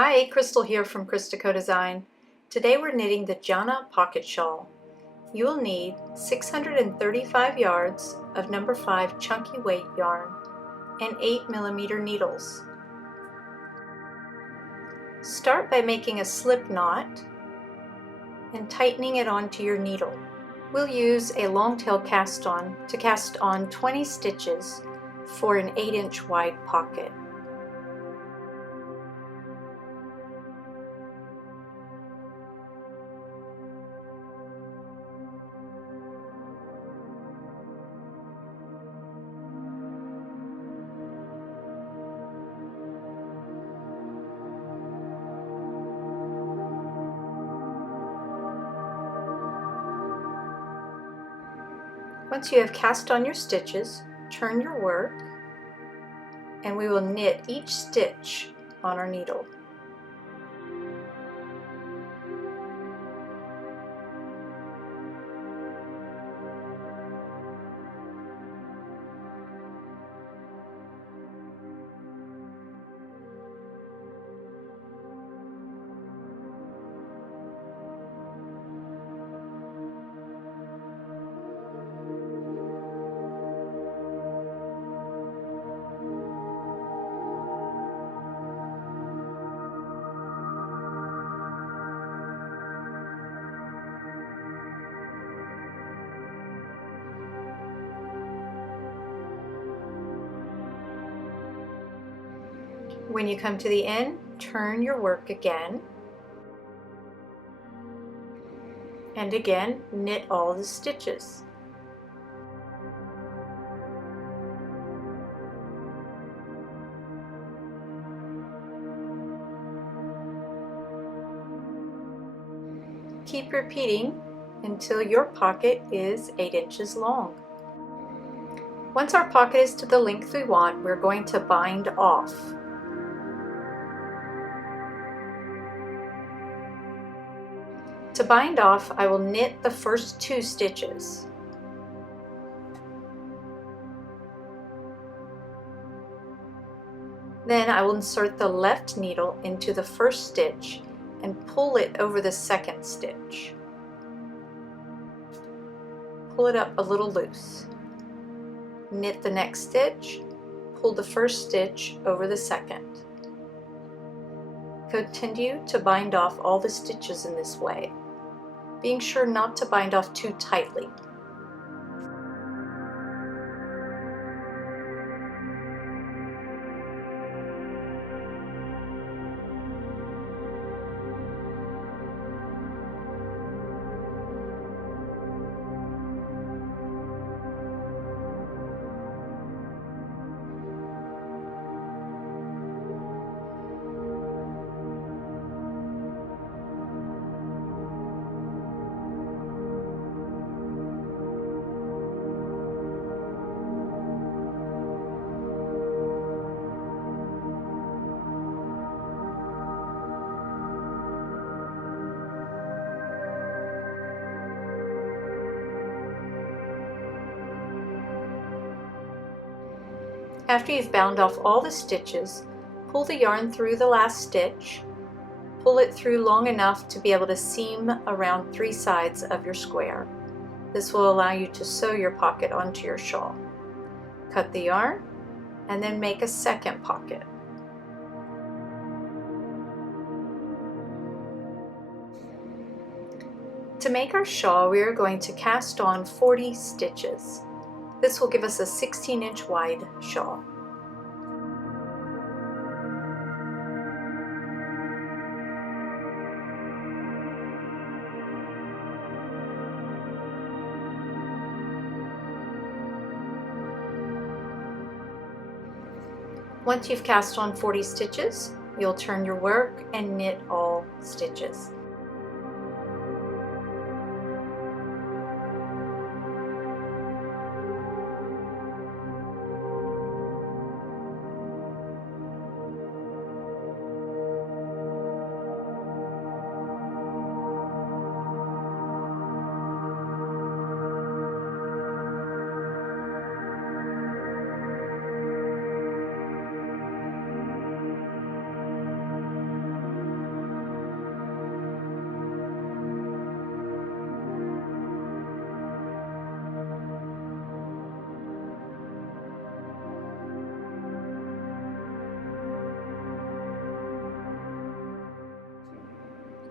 Hi, Crystal here from ChristaCoDesign. Today we're knitting the Giana Pocket Shawl. You will need 635 yards of number 5 chunky weight yarn and 8mm needles. Start by making a slip knot and tightening it onto your needle. We'll use a long tail cast on to cast on 20 stitches for an 8-inch wide pocket. Once you have cast on your stitches, turn your work and we will knit each stitch on our needle. When you come to the end, turn your work again, and again knit all the stitches. Keep repeating until your pocket is 8 inches long. Once our pocket is to the length we want, we're going to bind off. To bind off, I will knit the first 2 stitches. Then I will insert the left needle into the first stitch and pull it over the second stitch. Pull it up a little loose. Knit the next stitch, pull the first stitch over the second. Continue to bind off all the stitches in this way, being sure not to bind off too tightly. After you've bound off all the stitches, pull the yarn through the last stitch. Pull it through long enough to be able to seam around 3 sides of your square. This will allow you to sew your pocket onto your shawl. Cut the yarn and then make a second pocket. To make our shawl, we are going to cast on 40 stitches. This will give us a 16-inch wide shawl. Once you've cast on 40 stitches, you'll turn your work and knit all stitches.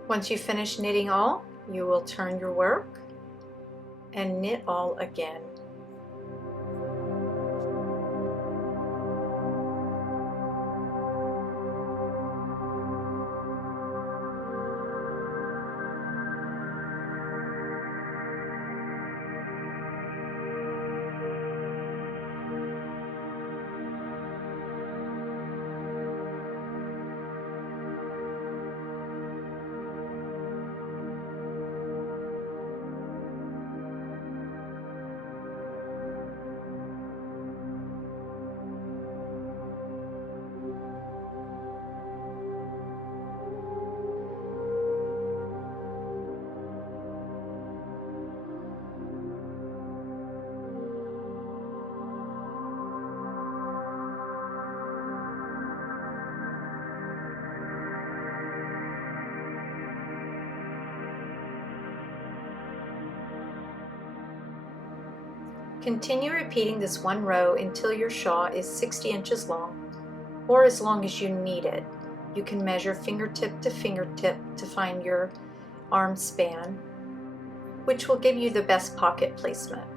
Once you finish knitting all, you will turn your work and knit all again. Continue repeating this one row until your shawl is 60 inches long, or as long as you need it. You can measure fingertip to fingertip to find your arm span, which will give you the best pocket placement.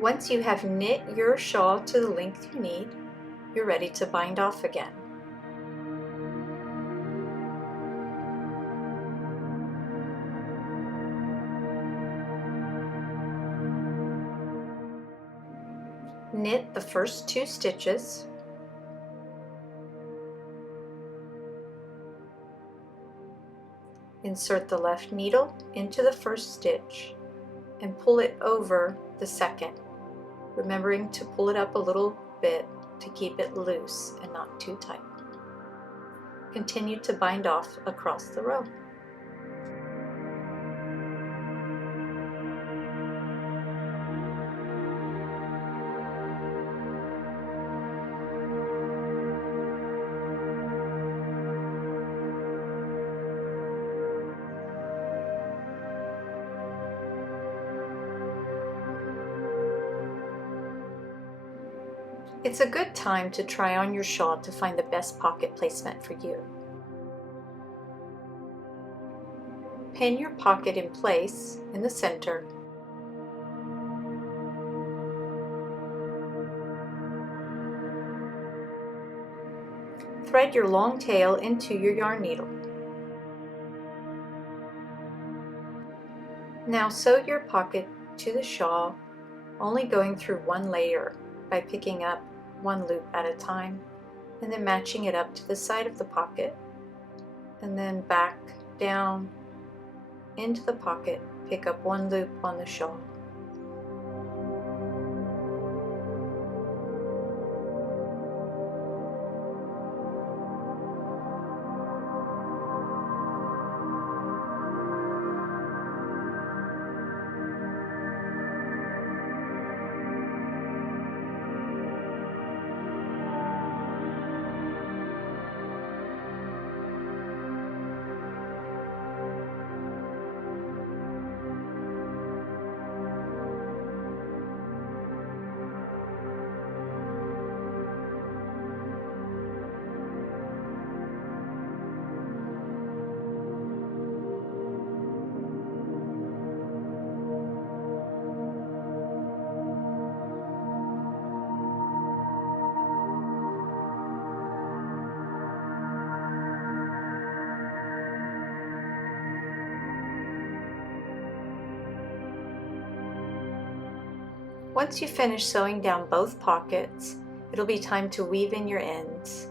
Once you have knit your shawl to the length you need, you're ready to bind off again. Knit the first 2 stitches. Insert the left needle into the first stitch and pull it over the second, remembering to pull it up a little bit to keep it loose and not too tight. Continue to bind off across the row. It's a good time to try on your shawl to find the best pocket placement for you. Pin your pocket in place in the center. Thread your long tail into your yarn needle. Now sew your pocket to the shawl, only going through one layer by picking up one loop at a time and then matching it up to the side of the pocket, and then back down into the pocket, pick up one loop on the shawl. Once you finish sewing down both pockets, it'll be time to weave in your ends.